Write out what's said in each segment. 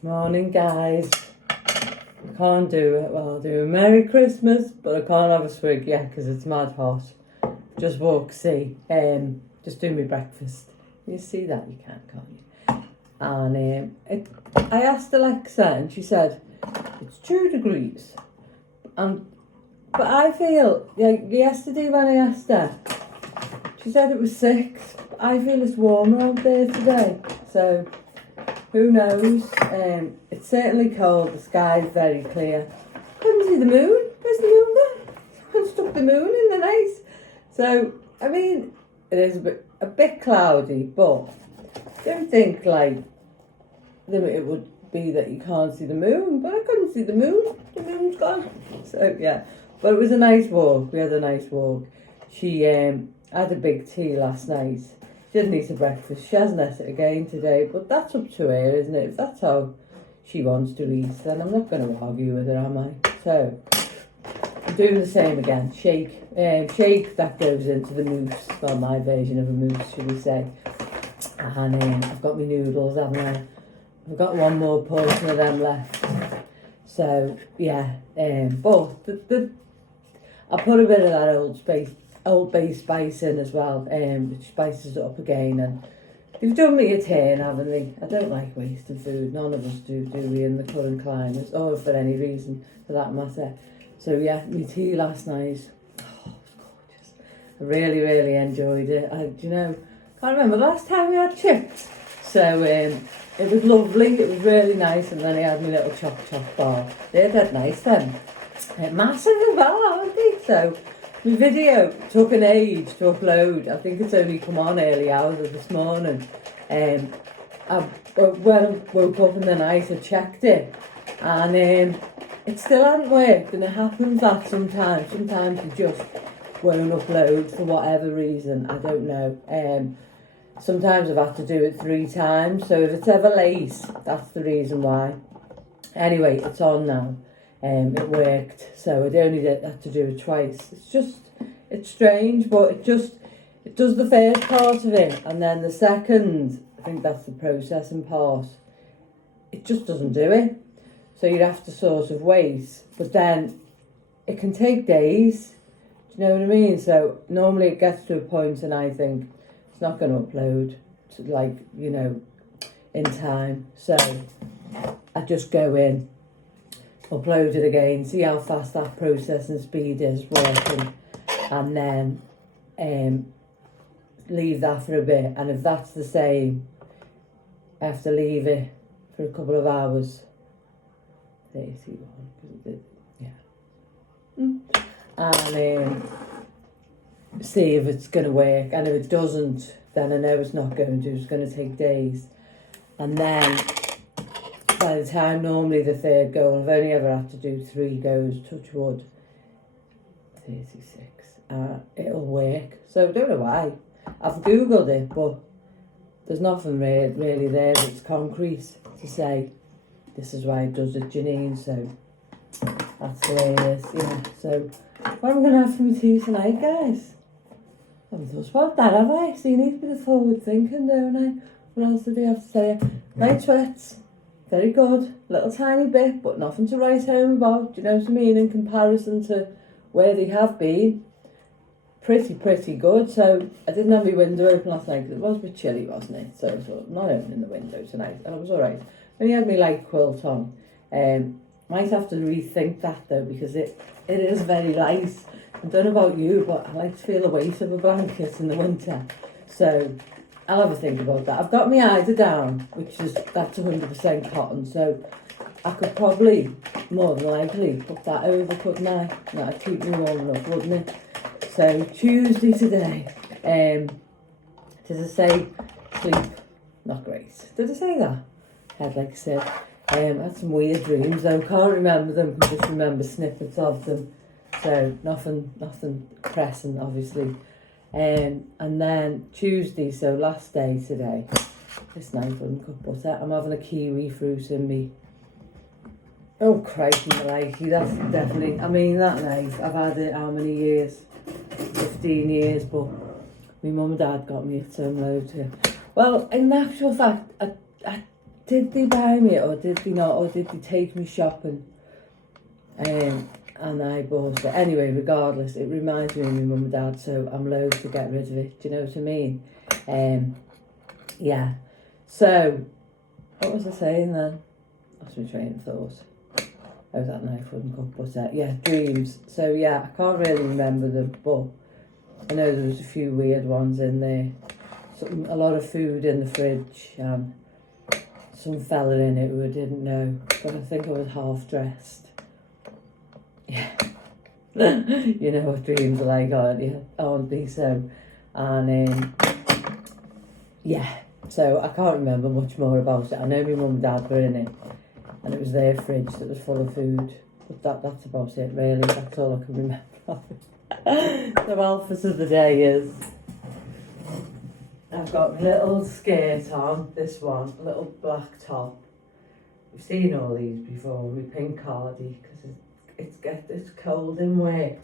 Morning, guys. I can't do it. Well, I'll do a Merry Christmas, but I can't have a swig yet because it's mad hot. Just walk, see. Just do my breakfast. You see that? You can't you? And I asked Alexa, and she said it's 2 degrees. But I feel like yesterday when I asked her, she said it was 6. But I feel it's warmer out there today. So who knows? It's certainly cold. The sky's very clear. Couldn't see the moon. Where's the moon gone? Someone stuck the moon in the night. So I mean, it is a bit cloudy, but I don't think like it would be that you can't see the moon. But I couldn't see the moon. The moon's gone. So yeah, but it was a nice walk. We had a nice walk. She had a big tea last night. She didn't eat a breakfast. She hasn't had it again today, but that's up to her, isn't it? If that's how she wants to eat, then I'm not going to argue with her, am I? So I'm doing the same again. Shake that goes into the mousse. Well, my version of a mousse, should we say? And I've got my noodles, haven't I? I've got one more portion of them left. So yeah, but I put a bit of that Old Bay spice in as well, which spices it up again, and they've done me a turn, haven't they? I don't like wasting food. None of us do we, in the current climate, or for any reason for that matter. So yeah, my tea last night, oh, it was gorgeous. I really, really enjoyed it. Can't remember the last time we had chips. So it was lovely, it was really nice, and then I had my little choc bar. They're dead nice then. Massive as well, aren't they? So my video took an age to upload. I think it's only come on early hours of this morning. When I woke up in the night, I checked it, and it still hadn't worked. And it happens that sometimes it just won't upload for whatever reason. I don't know. Sometimes I've had to do it 3 times. So if it's ever late, that's the reason why. Anyway, it's on now. It worked, so I only had to do it twice. It's strange, but it does the first part of it, and then the second, I think that's the processing part, it just doesn't do it. So you'd have to sort of wait, but then it can take days. Do you know what I mean? So normally it gets to a point, and I think it's not going to upload, in time. So I just go in, upload it again, see how fast that processing speed is working, and then leave that for a bit. And if that's the same, I have to leave it for a couple of hours. 31, yeah. And see if it's going to work. And if it doesn't, then I know it's not going to. It's going to take days. And then by the time normally the 3rd go, I've only ever had to do 3 goes, touch wood, 36, it'll work. So I don't know why. I've googled it, but there's nothing really there that's concrete to say this is why it does it, Janine. So that's the way it is, yeah. So what am I going to have for my tea tonight, guys? I haven't thought about that, have I? So you need a bit of forward thinking, don't I? What else did I have to tell you? Night sweats. Very good, little tiny bit, but nothing to write home about, do you know what I mean, in comparison to where they have been. Pretty good. So I didn't have my window open last night because it was a bit chilly, wasn't it? So I thought, I'm not opening the window tonight, and it was alright. When you had my light quilt on, might have to rethink that though, because it is very light. I don't know about you, but I like to feel the weight of a blanket in the winter. So I'll have a think about that. I've got my eider down, that's 100% cotton, so I could probably, more than likely, put that over, couldn't I? That'd keep me warm enough, wouldn't it? So Tuesday today, did I say sleep? Not great. Did I say that? Like I said, I had some weird dreams though, can't remember them, can just remember snippets of them. So nothing pressing, obviously. And then Tuesday, so last day today, this knife wouldn't cut butter. I'm having a kiwi fruit in me. Oh crikey, Maliki, that's definitely, I mean that knife, I've had it how many years? 15 years, but my mum and dad got me it, so I'm loads here. Well, in actual fact, I did they buy me it or did they not, or did they take me shopping? And I bought it. Anyway, regardless, it reminds me of my mum and dad, so I'm loath to get rid of it. Do you know what I mean? Yeah. So, what was I saying then? Lost my train of thought. Oh, that knife wouldn't cut, but yeah, dreams. So yeah, I can't really remember them, but I know there was a few weird ones in there. A lot of food in the fridge, and some fella in it who I didn't know, but I think I was half dressed. Yeah. You know what dreams are like, aren't they? So, and yeah, so I can't remember much more about it. I know my mum and dad were in it, and it was their fridge that was full of food, but that's about it really. That's all I can remember of it. The outfit of the day is, I've got my little skirt on, this one, a little black top. We've seen all these before, my pink cardi, because it's cold in work.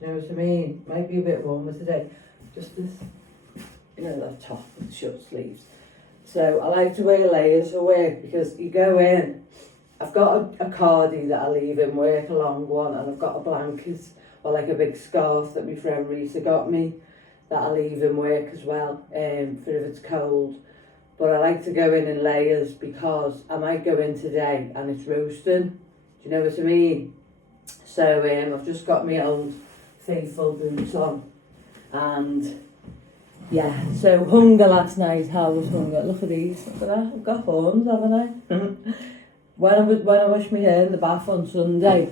Do you know what I mean? Might be a bit warmer today. Just this, you know, that top with short sleeves. So I like to wear layers for work because you go in. I've got a cardi that I leave in work, a long one, and I've got a blanket or like a big scarf that my friend Rita got me that I leave in work as well, for if it's cold. But I like to go in layers because I might go in today and it's roasting. Do you know what I mean? So I've just got my old faithful boots on, and yeah. So hunger last night. How was hunger? Look at these. Look at that. I've got horns, haven't I? When I wash my hair in the bath on Sunday,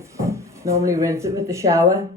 normally rinse it with the shower,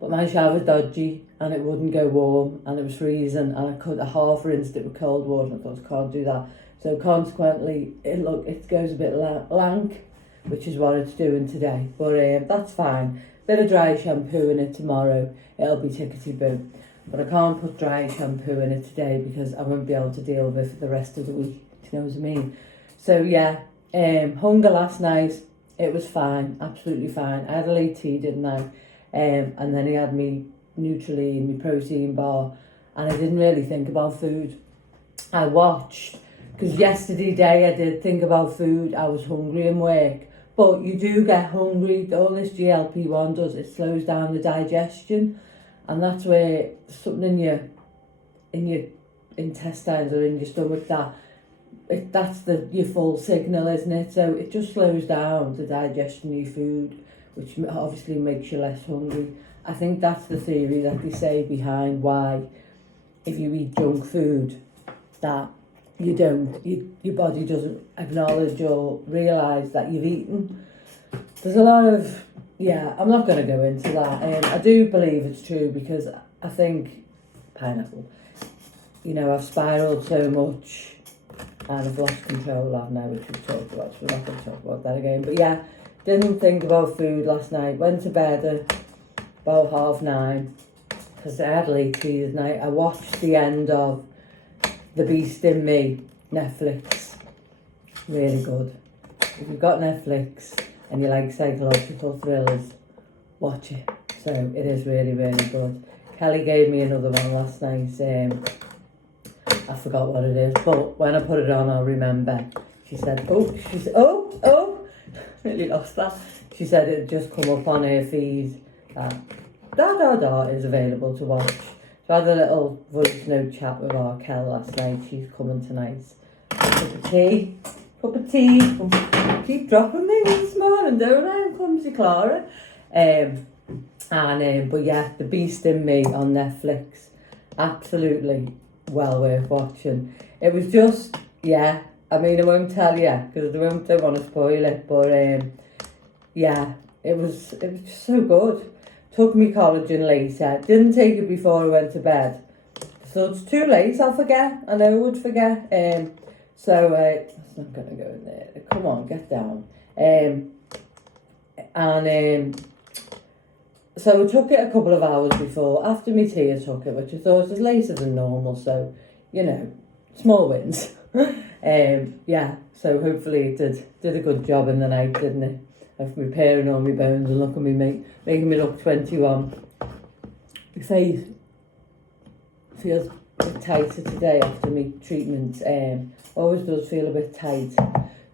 but my shower's dodgy and it wouldn't go warm and it was freezing, and I half rinsed it with cold water and I thought I can't do that. So consequently, it goes a bit lank, which is what it's doing today. But that's fine. Bit of dry shampoo in it tomorrow. It'll be tickety-boo. But I can't put dry shampoo in it today because I won't be able to deal with it for the rest of the week. Do you know what I mean? So yeah, hunger last night. It was fine, absolutely fine. I had a late tea, didn't I? And then he had me Nutrilene, my protein bar, and I didn't really think about food. I watched, because yesterday I did think about food. I was hungry in work, but you do get hungry. All this GLP-1 does, it slows down the digestion, and that's where something in your intestines or in your stomach that's your full signal, isn't it? So it just slows down the digestion of your food, which obviously makes you less hungry. I think that's the theory that they say behind why, if you eat junk food, that your body doesn't acknowledge or realise that you've eaten. There's a lot of, I'm not going to go into that. I do believe it's true because I think pineapple, I've spiralled so much and I've lost control of now, which we've talked about, so we're not going to talk about that again. But yeah, didn't think about food last night. Went to bed at about 9:30 because I had late tea tonight. I watched the end of The Beast in Me, Netflix. Really good. If you've got Netflix and you like psychological thrillers, watch it. So it is really, really good. Kelly gave me another one last night. I forgot what it is, but when I put it on, I'll remember. She said, really lost that. She said it had just come up on her feed that is available to watch. So I had a little voice note chat with our Kel last night. She's coming tonight. Cup of tea. Keep dropping me this morning, don't I? I'm clumsy Clara. But yeah, The Beast in Me on Netflix. Absolutely well worth watching. It was just, I won't tell you because I don't want to spoil it, but it was just so good. Took me collagen later. Didn't take it before I went to bed. So it's too late, I'll forget. I know I would forget. So it's not going to go in there. Come on, get down. So I took it a couple of hours before. After my tea I took it, which I thought was later than normal. So, small wins. So hopefully it did a good job in the night, didn't it? Of repairing all my bones and look at me, making me look 21. My face feels bit tighter today after my treatment. Always does feel a bit tight.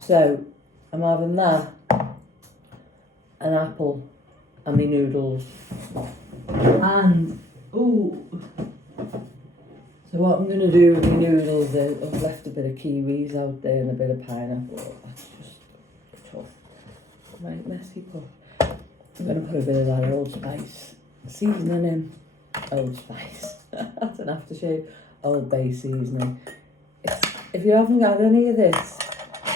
So I'm having that, an apple, and my noodles. And, ooh. So what I'm going to do with my noodles is, I've left a bit of kiwis out there and a bit of pineapple. That's just tough. Right, messy pot. I'm going to put a bit of that Old Spice seasoning in. Old Spice. That's an aftershave. Old Bay seasoning. If you haven't had any of this,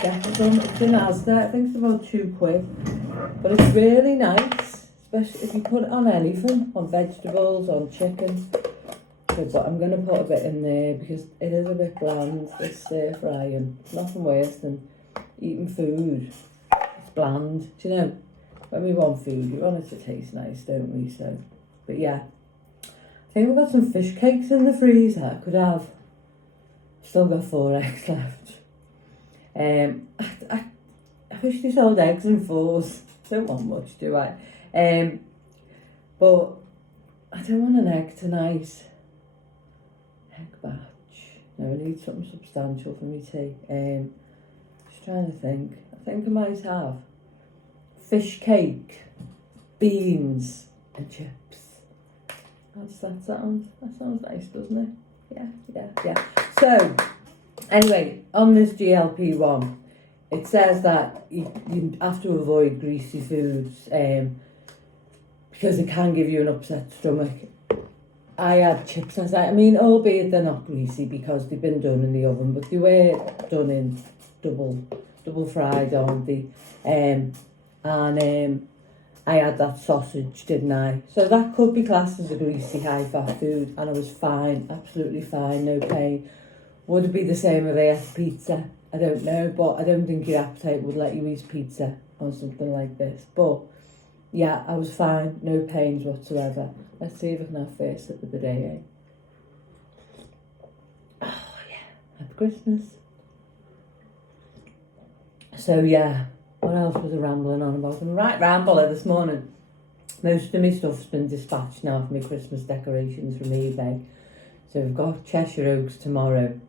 get some. It's in Asda. I think it's about £2. But it's really nice. Especially if you put it on anything. On vegetables, on chicken. But I'm going to put a bit in there because it is a bit bland, this stir frying. Nothing worse than eating food. It's bland. Do you know, when we want food, we want it to taste nice, don't we? So, but yeah. I think we've got some fish cakes in the freezer. I could have. Still got 4 eggs left. I wish they sold eggs in 4s. Don't want much, do I? But I don't want an egg tonight. Egg batch. No, I need something substantial for my tea. Just trying to think. I think I might have fish cake, beans, and chips. That sounds nice, doesn't it? Yeah. So, anyway, on this GLP-1, it says that you have to avoid greasy foods because it can give you an upset stomach. I had chips last night. I mean, albeit they're not greasy because they've been done in the oven, but they were done in double fried, aren't they? I had that sausage, didn't I? So that could be classed as a greasy, high-fat food, and I was fine, absolutely fine, no pain. Would it be the same if I ate pizza? I don't know, but I don't think your appetite would let you eat pizza on something like this. But yeah, I was fine, no pains whatsoever. Let's see if I can have first sip of the day, eh? Oh yeah, happy Christmas. So yeah, what else was I rambling on about? I'm right rambler this morning. Most of my stuff's been dispatched now for my Christmas decorations from eBay. So we've got Cheshire Oaks tomorrow.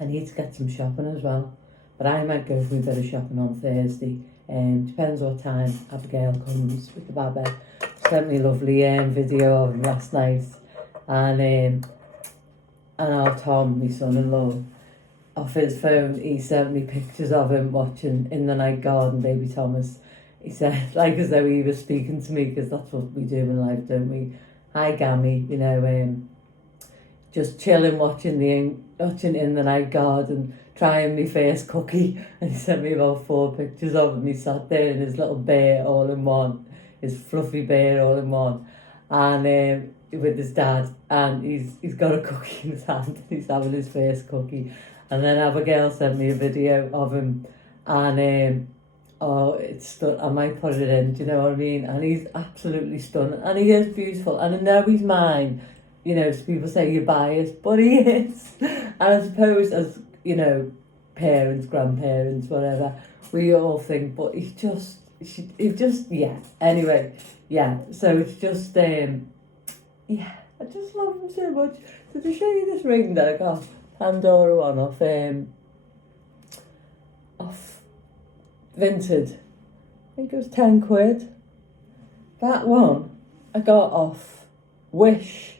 I need to get some shopping as well. But I might go for a bit of shopping on Thursday. Depends what time Abigail comes with the baba. Sent me a lovely video of him last night. And our Tom, my son-in-law, off his phone, he sent me pictures of him watching In the Night Garden, Baby Thomas. He said, like as though he was speaking to me, because that's what we do in life, don't we? Hi, Gammy, you know, just chilling, watching In the Night Garden, trying my first cookie. And he sent me about 4 pictures of him. He sat there in his little bear all in one, his fluffy bear all in one, and with his dad, and he's got a cookie in his hand. He's having his first cookie. And then Abigail sent me a video of him, and oh, it's I might put it in, do you know what I mean? And he's absolutely stunning, and he is beautiful, and I know he's mine. You know, so people say you're biased, but he is. And I suppose as, you know, parents, grandparents, whatever, we all think, but he's just, yeah. Anyway, yeah, so it's just, yeah, I just love him so much. So to show you this ring that I got, Pandora one off Vinted. I think it was £10. That one I got off Wish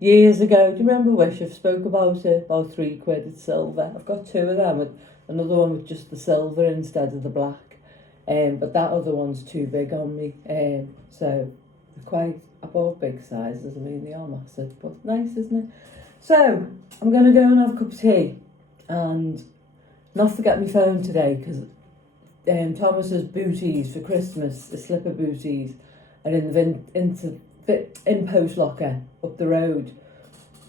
years ago. Do you remember Wish? I've spoke about it, about £3. It's silver. I've got 2 of them, with another one with just the silver instead of the black. But that other one's too big on me. So I bought big sizes. I mean, they are massive, but nice, isn't it? So I'm going to go and have a cup of tea and not forget my phone today, because Thomas's booties for Christmas, the slipper booties, are in the in post locker up the road.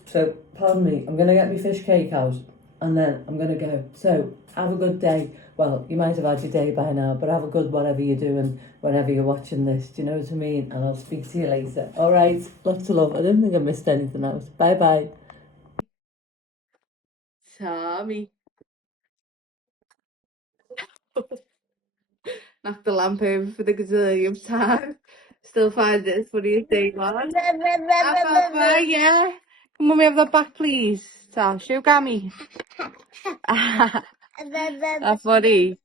So pardon me, I'm going to get my fish cake out and then I'm going to go. So have a good day. Well, you might have had your day by now, but have a good whatever you're doing whenever you're watching this. Do you know what I mean? And I'll speak to you later. All right, lots of love. I don't think I missed anything else. Bye bye. Tommy. Knocked the lamp over for the gazillionth time. Still find it as funny as day one. Yeah. Can Mummy have that back, please? So, show Gammy. That's funny. Look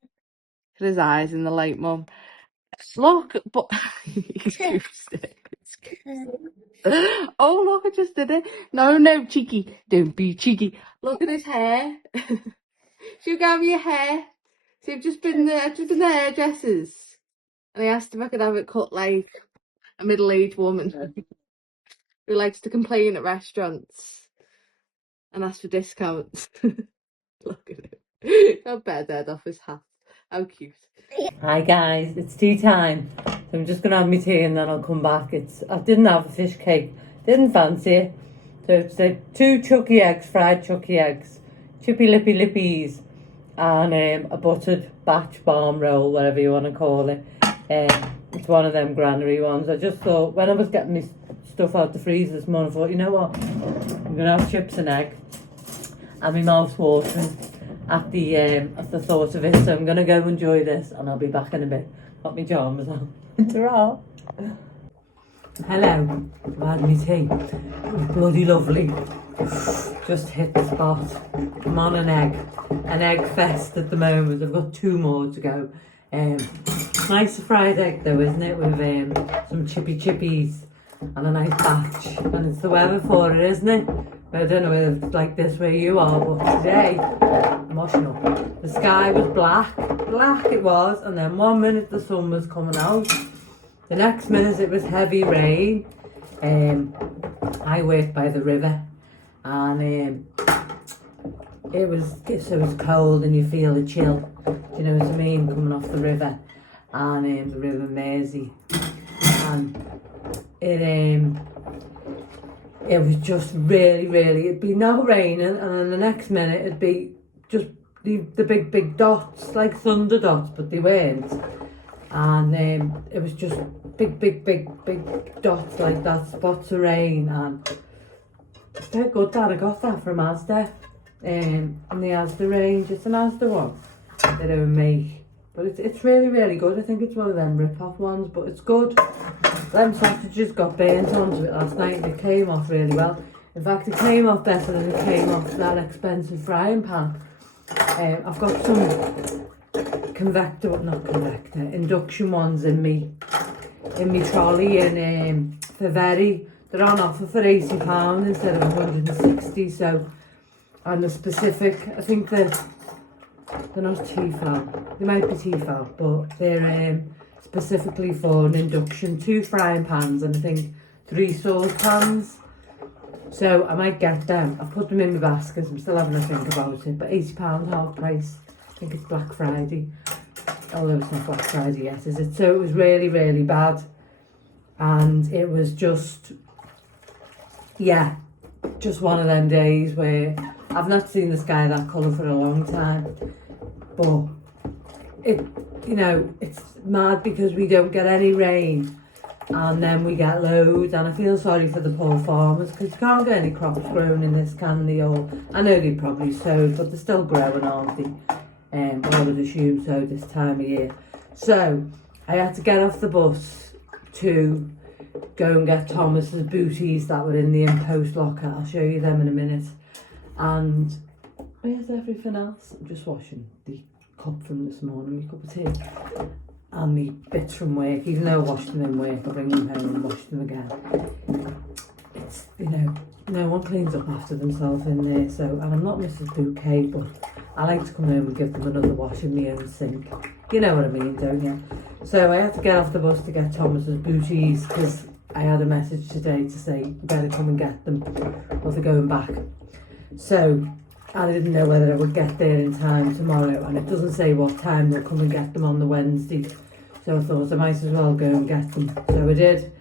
at his eyes in the light, Mum. Look, but he's acoustic. Oh, look, I just did it. No, no, cheeky. Don't be cheeky. Look at his hair. Show Gammy your hair. So I've just been the hairdressers. And I asked if I could have it cut like a middle-aged woman who likes to complain at restaurants and ask for discounts. Look at him. Got better dead off his hat. How cute. Hi guys, it's tea time. So I'm just gonna have my tea and then I'll come back. I didn't have a fish cake, didn't fancy it. So it's 2 chucky eggs, fried chucky eggs, chippy lippy lippies, and a buttered batch barm roll, whatever you want to call it. It's one of them granary ones. I just thought when I was getting my stuff out the freezer this morning, I thought, you know what, I'm gonna have chips and egg, and my mouth's watering at the thought of it. So I'm gonna go enjoy this, and I'll be back in a bit. Got my pyjamas on. Ta-ra. Hello, I've had my tea. It's bloody lovely. Just hit the spot. I'm on an egg fest at the moment. I've got 2 more to go. Nice fried egg though, isn't it? With some chippies and a nice batch. And it's the weather for it, isn't it? I don't know whether it's like this where you are, but today, emotional. The sky was black it was, and then one minute the sun was coming out. The next minute it was heavy rain. I work by the river, and it was cold, and you feel the chill. Do you know what I mean? Coming off the river, and the River Mersey, and it was just really, it'd be not raining, and then the next minute it'd be just the big dots, like thunder dots, but they weren't. And it was just big dots like that, spots of rain, and it's very good that I got that from Asda, in the Asda range. It's an Asda one they don't make, but it's really good. I think it's one of them rip-off ones, but it's good. Them sausages got burnt onto it last night, and it came off really well. In fact, it came off better than it came off that expensive frying pan. I've got some induction ones in me trolley, and for very, they're on offer for £80 instead of 160. So, and the specific, I think they're not Tefal, they might be Tefal, but they're specifically for an induction, 2 frying pans and I think 3 saucepans. So I might get them. I've put them in my basket. I'm still having a think about it, but £80 half price. I think it's Black Friday, although it's not Black Friday yet, is it? So it was really bad, and it was just one of them days where I've not seen the sky that colour for a long time. But it's mad because we don't get any rain, and then we get loads, and I feel sorry for the poor farmers because you can't get any crops grown in this, can they? Or I know they probably sowed, but they're still growing, aren't they? I would assume so this time of year. So I had to get off the bus to go and get Thomas's booties that were in the in-post locker. I'll show you them in a minute. And where's everything else? I'm just washing the cup from this morning, my cup of tea, and the bits from work. Even though I washed them in work, I bring them home and wash them again. It's, no one cleans up after themselves in there. So, and I'm not Mrs. Bouquet, but I like to come home and give them another wash in my own sink. You know what I mean, don't you? So I had to get off the bus to get Thomas's booties because I had a message today to say you better come and get them or they're going back. So I didn't know whether I would get there in time tomorrow, and it doesn't say what time they'll come and get them on the Wednesday. So I thought I might as well go and get them. So I did,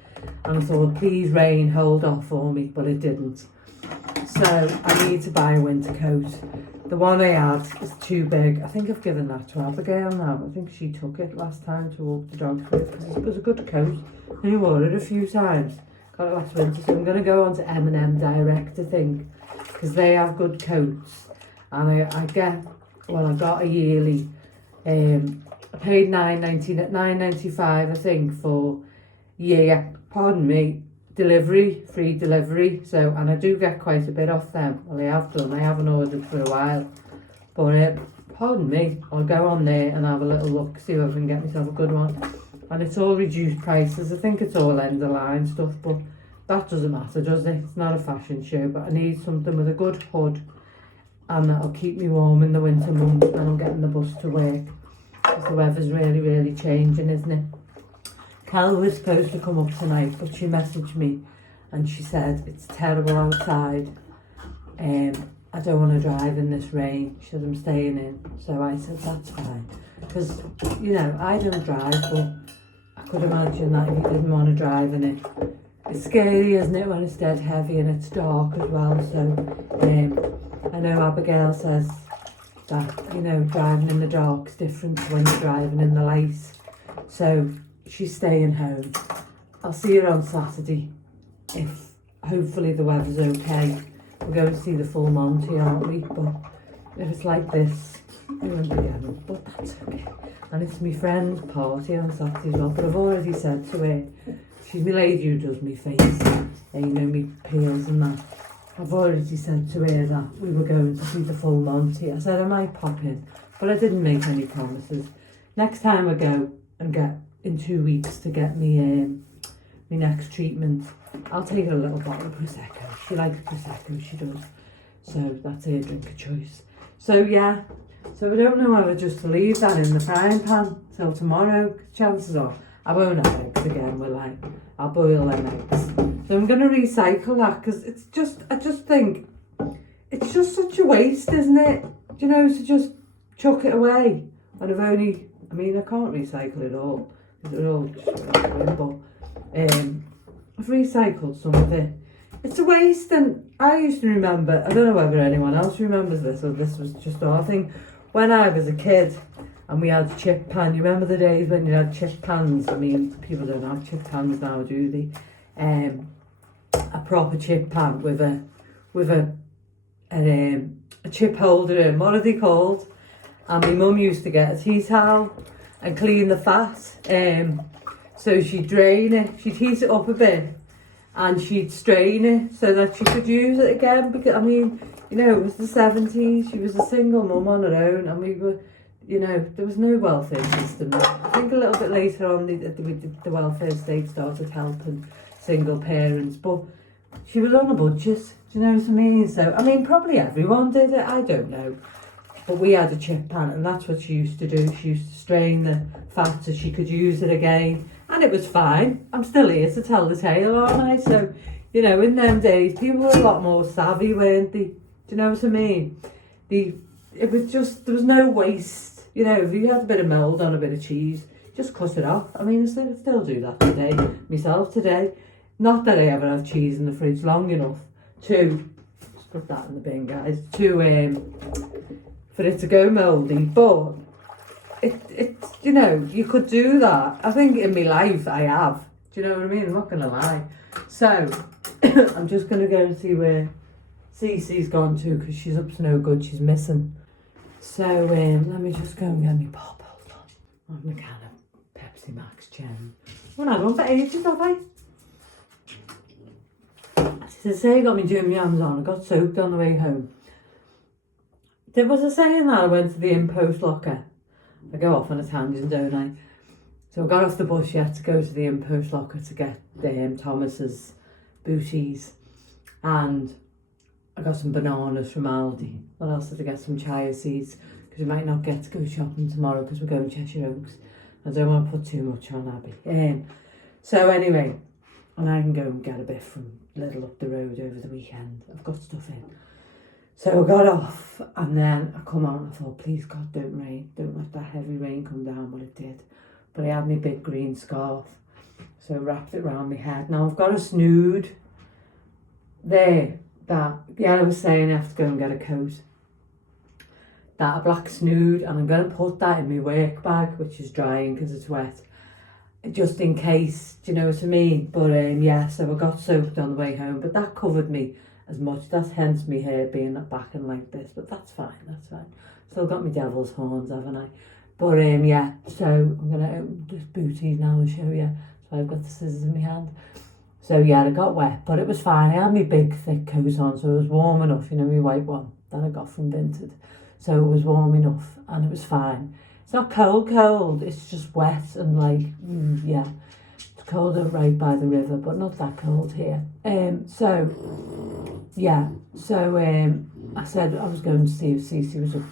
and I thought, please rain, hold off for me, but it didn't. So I need to buy a winter coat. The one I had is too big. I think I've given that to Abigail now. I think she took it last time to walk the dog with because it was a good coat. I only wore it a few times. Got it last winter, so I'm going to go on to M&M Direct, I think, because they have good coats. And I got a yearly. I paid £9.95, I think, for pardon me, free delivery. So, and I do get quite a bit off them. Well, I have done. I haven't ordered for a while. But, pardon me, I'll go on there and have a little look, see if I can get myself a good one. And it's all reduced prices. I think it's all end of line stuff, but that doesn't matter, does it? It's not a fashion show, but I need something with a good hood and that'll keep me warm in the winter months when I'm getting the bus to work. Because the weather's really, really changing, isn't it? Kel was supposed to come up tonight, but she messaged me and she said, it's terrible outside. I don't want to drive in this rain. She said, I'm staying in. So I said, that's fine. Because, you know, I don't drive, but I could imagine that if you didn't want to drive in it. It's scary, isn't it, when it's dead heavy and it's dark as well. So I know Abigail says that, you know, driving in the dark is different to when you're driving in the light. So she's staying home. I'll see her on Saturday if hopefully the weather's okay. We're going to see the full Monty, aren't we? But if it's like this, we won't be going, but that's okay. And it's my friend's party on Saturday as well, but I've already said to her, she's my lady who does my face, you know, me peels and that. I've already said to her that we were going to see the full Monty. I said I might pop in, but I didn't make any promises. Next time I go and get in 2 weeks to get me my next treatment, I'll take her a little bottle of Prosecco. She likes Prosecco, she does. So that's her drink of choice. So yeah, so I don't know whether just to leave that in the frying pan till tomorrow. Chances are I won't have eggs again. I'll boil them eggs. So I'm going to recycle that because it's just, I just think it's just such a waste, isn't it? Do you know, to just chuck it away. And I can't recycle it all. It's all just but I've recycled some of it. It's a waste, and I used to remember, I don't know whether anyone else remembers this or this was just our thing, when I was a kid and we had chip pan. You remember the days when you had chip pans? I mean, people don't have chip pans now, do they? A proper chip pan with a chip holder in. What are they called? And my mum used to get a tea towel and clean the fat. So she'd drain it, she'd heat it up a bit, and she'd strain it so that she could use it again. Because, I mean, you know, it was the 70s, she was a single mum on her own, and we were, you know, there was no welfare system. I think a little bit later on the welfare state started helping single parents, but she was on a budget, do you know what I mean? So, I mean, probably everyone did it, I don't know. But we had a chip pan, and that's what she used to do. She used to strain the fat so she could use it again. And it was fine. I'm still here to tell the tale, aren't I? So, you know, in them days, people were a lot more savvy, weren't they? Do you know what I mean? It was just, there was no waste. You know, if you had a bit of mould on a bit of cheese, just cut it off. I mean, I still do that today, myself today. Not that I ever have cheese in the fridge long enough to, just put that in the bin, guys, for it to go mouldy, but it's, you know, you could do that. I think in my life I have. Do you know what I mean? I'm not going to lie. So, I'm just going to go and see where Cece's gone to, because she's up to no good. She's missing. So, let me just go and get me pop. Hold on. I'm a can of Pepsi Max Cherry. Well, I don't for ages, have I? As I say, I got my Jim Yams on. I got soaked on the way home. Was I saying that I went to the in-post locker? I go off on a tangent, don't I? So I got off the bus yet to go to the in-post locker to get Thomas's booties. And I got some bananas from Aldi. What else did I get? Some chia seeds. Because we might not get to go shopping tomorrow because we're going to Cheshire Oaks. I don't want to put too much on Abby. So anyway, and I can go and get a bit from Lidl up the road over the weekend. I've got stuff in. So I got off, and then I come on and I thought, please God, don't rain. Don't let that heavy rain come down. But it did. But I had my big green scarf. So I wrapped it around my head. Now I've got a snood there that, yeah, I was saying I have to go and get a coat. That a black snood, and I'm going to put that in my work bag, which is drying because it's wet. Just in case, do you know what I mean? But yeah, so I got soaked on the way home. But that covered me as much. That's hence me hair being back and like this, but that's fine, that's fine. Still got my devil's horns, haven't I? But yeah, so I'm gonna open this booties now and show you. So I've got the scissors in my hand. So yeah, it got wet, but it was fine. I had my big thick coat on, so it was warm enough, you know, my white one that I got from Vinted. So it was warm enough and it was fine. It's not cold, it's just wet and like, yeah. It's colder right by the river, but not that cold here. I said I was going to see if Cece was up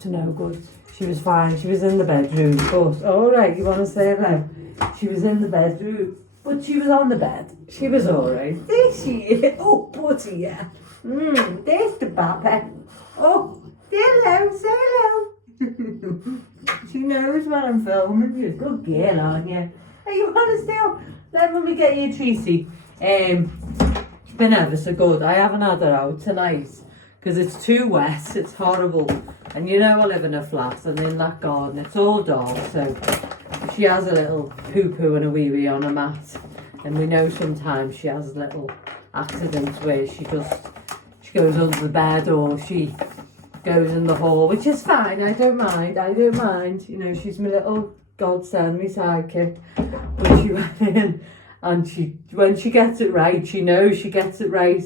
to no good. She was fine. She was in the bedroom. But all right, you want to say hello? She was in the bedroom, but she was on the bed. She was all right. There she is. Oh, buddy, yeah. There's the papa. Oh, hello, say hello. She knows when I'm filming. You're a good girl, aren't you? Hey, you want to still? Let me get you a treaty. It's been ever so good. I haven't had her out tonight because it's too wet. It's horrible. And you know I live in a flat and in that garden it's all dark. So she has a little poo-poo and a wee-wee on a mat. And we know sometimes she has little accidents where she goes under the bed or she goes in the hall, which is fine. I don't mind. You know, she's my little godsend, my sidekick. But she went in and when she gets it right, she knows she gets it right.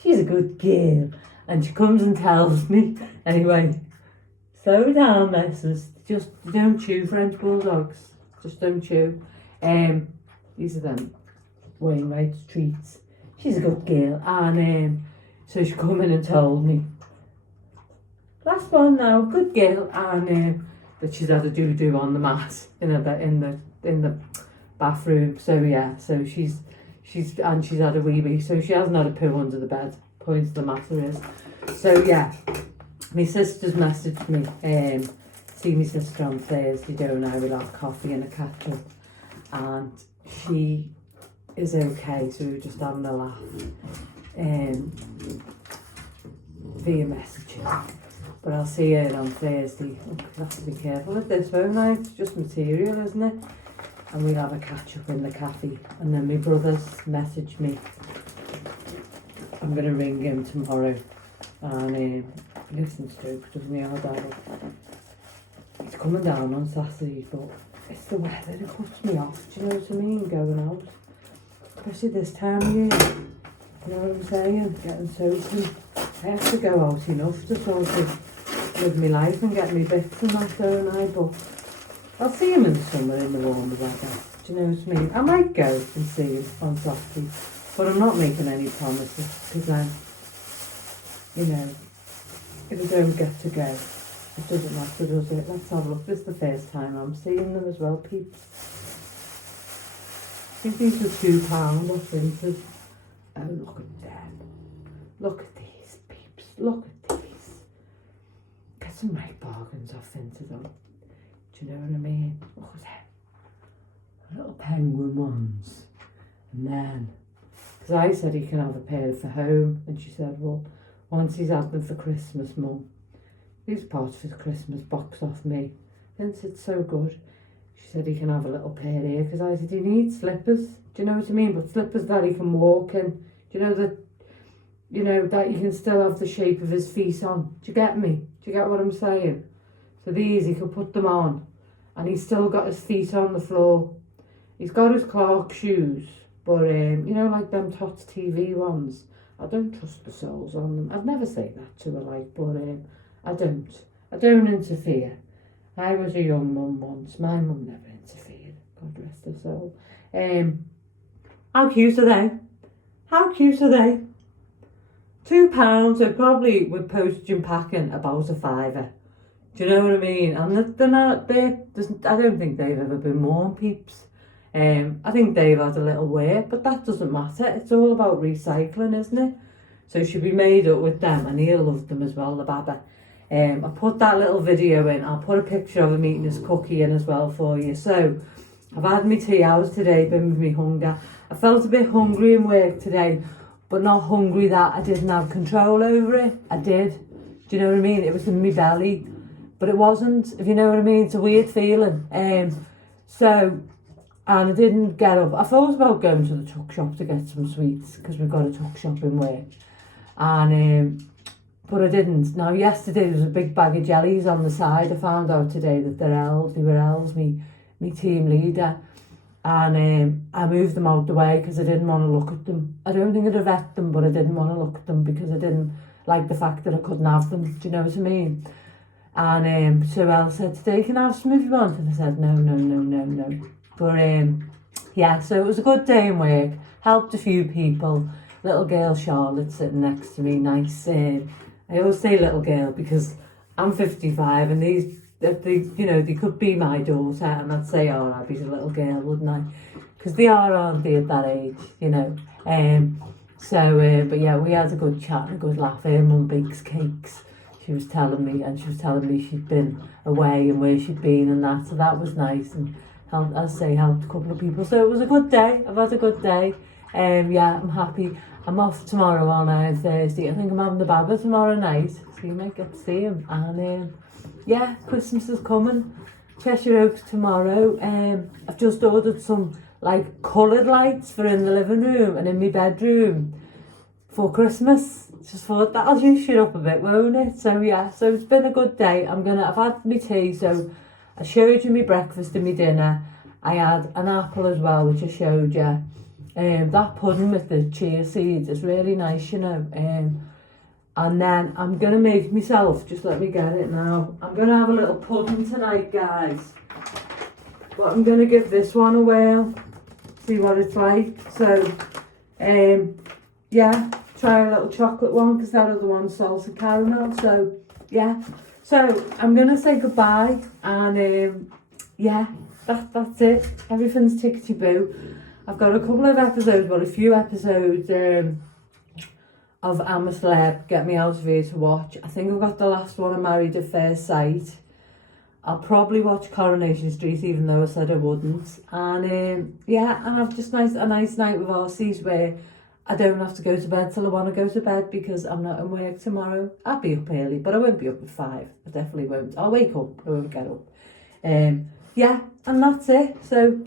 She's a good girl. And she comes and tells me, anyway, slow down, missus. Just don't chew French bulldogs. Just don't chew. These are them Wainwright's treats. She's a good girl. And so she come in and told me, last one now, good girl. And that she's had a doo-doo on the mat in the bathroom. So yeah, so she's had a wee-wee. So she hasn't had a poo under the bed. Point of the matter is. So yeah, my sister's messaged me. See my sister on Thursday, don't I? We'll have coffee and a catch up. And she is okay, so we were just having a laugh. Via messages. But I'll see her on Thursday. I have to be careful with this, won't I? It's just material, isn't it? And we'll have a catch up in the cafe. And then my brother's messaged me. I'm going to ring him tomorrow. And he lives in Stoke, doesn't he, our dad? He's coming down on Saturday, but it's the weather that puts me off. Do you know what I mean? Going out. Especially this time of year. You know what I'm saying? Getting soaking. I have to go out enough to sort of live my life and get me bits and that, don't I? But I'll see him in the summer in the warmer weather. Do you know what I mean? I might go and see him on Saturday, but I'm not making any promises because you know, if I don't get to go, it doesn't matter, does it? Let's have a look. This is the first time I'm seeing them as well, peeps. I think these were £2 off Vinted. Oh, look at them. Look at these, peeps. Look at these. Get some right bargains off Vinted though. Do you know what I mean? Look at them. Little penguin ones. And then, because I said he can have a pair for home. And she said, well, once he's had them for Christmas, Mum. These part of his Christmas box off me. Vinted's so good. She said he can have a little pair here. Because I said, he needs slippers. Do you know what I mean? But slippers that he can walk in. Do you know that? You know, that you can still have the shape of his feet on. Do you get me? Do you get what I'm saying? So these, he could put them on. And he's still got his feet on the floor. He's got his Clark shoes. But, you know, like them Tots TV ones. I don't trust the soles on them. I'd never say that to her, like, but I don't. I don't interfere. I was a young mum once. My mum never interfered. God rest her soul. How cute are they? How cute are they? £2, so probably with postage and packing about a £5. Do you know what I mean? And they're not, I don't think they've ever been worn, peeps. I think they've had a little wear, but that doesn't matter. It's all about recycling, isn't it? So she'll be made up with them, and he'll love them as well, the baba. I put that little video in. I'll put a picture of him eating his cookie in as well for you. So I've had my tea hours today, been with me hunger. I felt a bit hungry in work today, but not hungry that I didn't have control over it. I did. Do you know what I mean? It was in my belly, but it wasn't, if you know what I mean. It's a weird feeling. And I didn't get up. I thought about going to the tuck shop to get some sweets because we've got a tuck shop in work. And but I didn't. Now yesterday there was a big bag of jellies on the side. I found out today that they were elves, me team leader. and I moved them out the way because I didn't want to look at them. I don't think I'd have ate them, but I didn't want to look at them because I didn't like the fact that I couldn't have them. Do you know what I mean? And so Elle said, today you can have some if you want. And I said, no. But yeah, so it was a good day in work. Helped a few people. Little girl Charlotte sitting next to me, nice. I always say little girl because I'm 55 and they could be my daughter, and I'd say, oh, Abby's a little girl, wouldn't I? Because they are, aren't they, at that age, you know. But yeah, we had a good chat and a good laugh. Her mum bakes cakes. She was telling me she'd been away and where she'd been and that, so that was nice. And helped a couple of people. So it was a good day. I've had a good day. Yeah, I'm happy. I'm off tomorrow on Thursday. I think I'm having the baba tomorrow night, so you might get to see him. And yeah, Christmas is coming. Cheshire Oaks tomorrow. I've just ordered some like coloured lights for in the living room and in my bedroom for Christmas. Just thought that'll juice it up a bit, won't it? So yeah, so it's been a good day. I've had my tea, so I showed you my breakfast and my dinner. I had an apple as well, which I showed you. That pudding with the chia seeds is really nice, you know. And then I'm going to make myself, just let me get it now. I'm going to have a little pudding tonight, guys. But I'm going to give this one a whirl, see what it's like. So, yeah, try a little chocolate one because that other one's salted caramel. So, yeah. So, I'm going to say goodbye. And, yeah, that's it. Everything's tickety-boo. I've got a couple of episodes, well, a few episodes of I'm a Celeb, Get Me Out of Here to watch. I think I've got the last one of Married at First Sight. I'll probably watch Coronation Street, even though I said I wouldn't. And yeah, and I've just a nice night with Arcee's where I don't have to go to bed till I want to go to bed because I'm not in work tomorrow. I'll be up early, but I won't be up at 5. I definitely won't. I'll wake up, I won't get up. Yeah, and that's it. So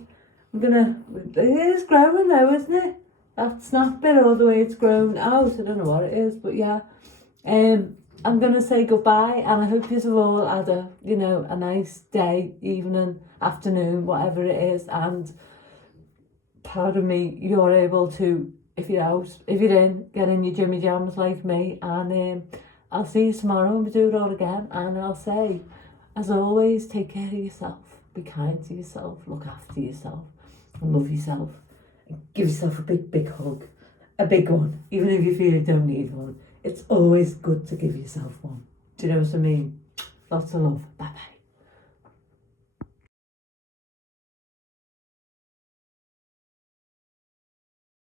it is growing though, isn't it? That snap bit, all the way it's grown out. I don't know what it is, but yeah. I'm going to say goodbye, and I hope you've all had a nice day, evening, afternoon, whatever it is. And pardon me, you're able to, if you're out, if you're in, get in your Jimmy Jams like me. And I'll see you tomorrow and we'll do it all again. And I'll say, as always, take care of yourself. Be kind to yourself. Look after yourself. And love yourself. And give yourself a big hug. A big one. Even if you feel you don't need one. It's always good to give yourself one. Do you know what I mean? Lots of love. Bye bye.